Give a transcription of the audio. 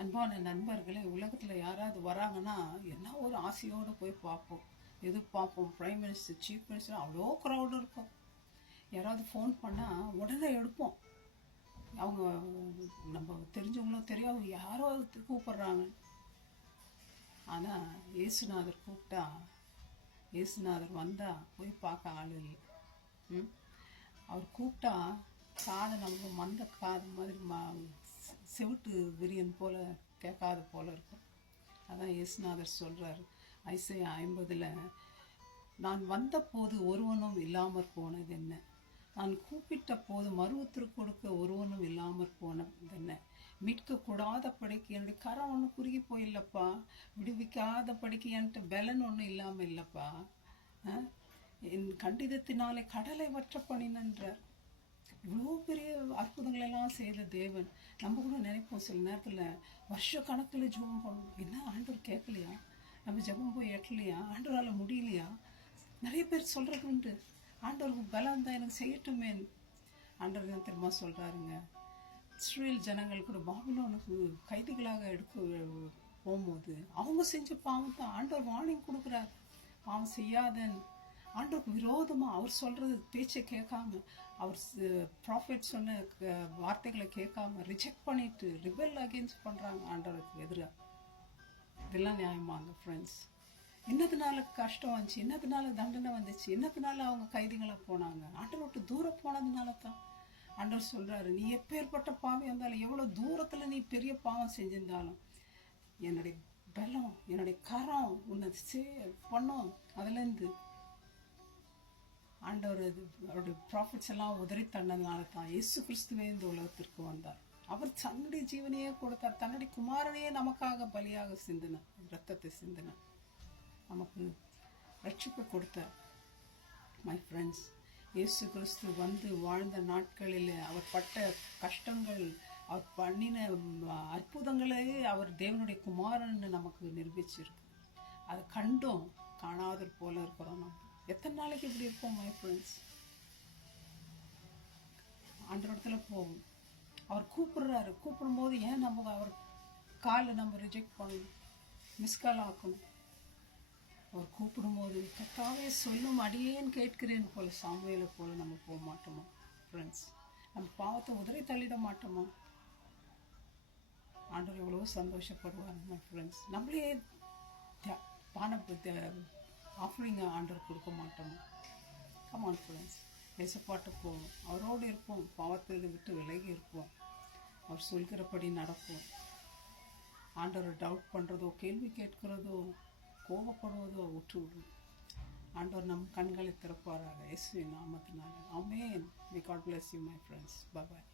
அன்பான நண்பர்களே, உலகத்தில் யாராவது வராங்கன்னா என்ன ஒரு ஆசையோடு போய் பார்ப்போம், எதிர்பார்ப்போம். பிரைம் மினிஸ்டர், சீஃப் மினிஸ்டர், அவ்வளோ க்ரௌடு இருக்கும். யாராவது ஃபோன் பண்ணால் உடனே எடுப்போம். அவங்க நம்ம தெரிஞ்சவங்களும் தெரியும், யாரோ கூப்பிட்றாங்க. ஆனால் இயேசுநாதர் கூப்பிட்டா, இயேசுநாதர் வந்தால் போய் பார்க்க ஆள் இல்லை. அவர் கூப்பிட்டா காதை நமக்கு மந்த காது மாதிரி செவிட்டு விரியன் போல் கேட்காத போல் இருக்கும். அதான் இயேசுநாதர் சொல்கிறார் ஐசையா 50, நான் வந்த போது ஒருவனும் இல்லாமற் போனது என்ன, நான் கூப்பிட்ட போது மறுவுத்திற்கு கொடுக்க ஒருவனும் இல்லாமற் போனது என்ன, மீட்கக்கூடாத படிக்கு என்னுடைய கரம் ஒன்று குறுகி போயில்லப்பா, விடுவிக்காத படிக்கு என்கிட்ட பலன் ஒன்றும் இல்லாமல் இல்லைப்பா, என் கண்டிதத்தினாலே கடலை வற்ற பண்ணினன்றார். இவ்வளோ பெரிய அற்புதங்களெல்லாம் செய்த தேவன். நம்ம கூட நினைப்போம் சில நேரத்தில் வருஷ கணக்கில் ஜெபம் பண்ணணும், என்ன ஆண்டவர் கேட்கலையா, நம்ம ஜெபம் போய் எட்டலையா, ஆண்டவரால் முடியலையா. நிறைய பேர் சொல்கிறது உண்டு, ஆண்டவருக்கு பலம் தான் எனக்கு செய்யட்டுமே. ஆண்டவர் தான் திரும்ப சொல்கிறாருங்க, இஸ்ரேல் ஜனங்கள் கூட பாபிலோனுக்கு கைதிகளாக போகும்போது அவங்க செஞ்ச பாவம் தான் ஆண்டவர் வார்னிங் கொடுக்குறார். பாவம் செய்யாதன் ஆண்டவருக்கு விரோதமாக அவர் சொல்கிறது பேச்சை கேட்காம, அவர் ப்ராஃபிட் சொன்ன வார்த்தைகளை கேட்காம ரிஜெக்ட் பண்ணிட்டு ரிபெல் அகெயின்ஸ்ட் பண்ணுறாங்க ஆண்டவருக்கு எதிராக. இதெல்லாம் நியாயமாங்க ஃப்ரெண்ட்ஸ்? என்னதுனால கஷ்டம் வந்துச்சு, என்னதுனால தண்டனை வந்துச்சு, என்னதுனால அவங்க கைதிகளாக போனாங்க, ஆண்டவர் விட்டு தூரம் போனதுனால தான். ஆண்டவர் சொல்கிறாரு, நீ எப்பேற்பட்ட பாவம் இருந்தாலும், எவ்வளோ தூரத்தில் நீ பெரிய பாவம் செஞ்சிருந்தாலும், என்னுடைய பலம், என்னுடைய கரம் உன்னை பண்ணும். அதுலேருந்து ஆண்டவர் அவருடைய ப்ராஃபிட்ஸ் எல்லாம் உதறி தந்ததுனால தான் இயேசு கிறிஸ்துவே இந்த உலகத்திற்கு வந்தார். அவர் தன்னுடைய ஜீவனையே கொடுத்தார், தன்னுடைய குமாரனையே நமக்காக பலியாக சிந்தினார், ரத்தத்தை சிந்தினார், நமக்கு ரட்சிப்பு கொடுத்தார். மை ஃப்ரெண்ட்ஸ், இயேசு கிறிஸ்து வந்து வாழ்ந்த நாட்களில் அவர் பட்ட கஷ்டங்கள், அவர் பண்ணின அற்புதங்களே அவர் தேவனுடைய குமாரன்னு நமக்கு நிரூபிச்சிருக்கு. அதை கண்டும் காணாத போல இருக்கிறோம். நம்ம எத்தனை நாளைக்கு இப்படி இருப்போம் மை ஃப்ரெண்ட்ஸ்? ஆண்டவரத்துல போகும், அவர் கூப்பிடுறாரு, கூப்பிடும்போது ஏன் நம்ம அவர் காலை நம்ம ரிஜெக்ட் பண்ணணும், மிஸ்கால் ஆக்கணும்? அவர் கூப்பிடும்போது கத்தாவே சொல்லும் அடியேன்னு கேட்கிறேன்னு போல, சாமுவேலை போல நம்ம போக மாட்டோமா ஃப்ரெண்ட்ஸ்? நம்ம பாவத்தை உதறி தள்ளிட மாட்டோமா? ஆண்டவர் எவ்வளோ சந்தோஷப்படுவார் மை ஃப்ரெண்ட்ஸ். நம்மளே ஆஃபரிங் ஆண்டவர் கொடுக்க மாட்டோம். கமான் ஃப்ரெண்ட்ஸ், தேசப்பாட்டு போவோம், அவரோடு இருப்போம், பாவத்தை விட்டு விலகி இருப்போம், அவர் சொல்கிறபடி நடப்போம். ஆண்டவரை டவுட் பண்ணுறதோ, கேள்வி கேட்கிறதோ, கோபப்படுவதோ விட்டு விடுவோம். ஆண்டவர் நம் கண்களை திறப்பாராக இயேசுவின் நாமத்தினால. ஆமென். May God bless you my friends. Bye bye.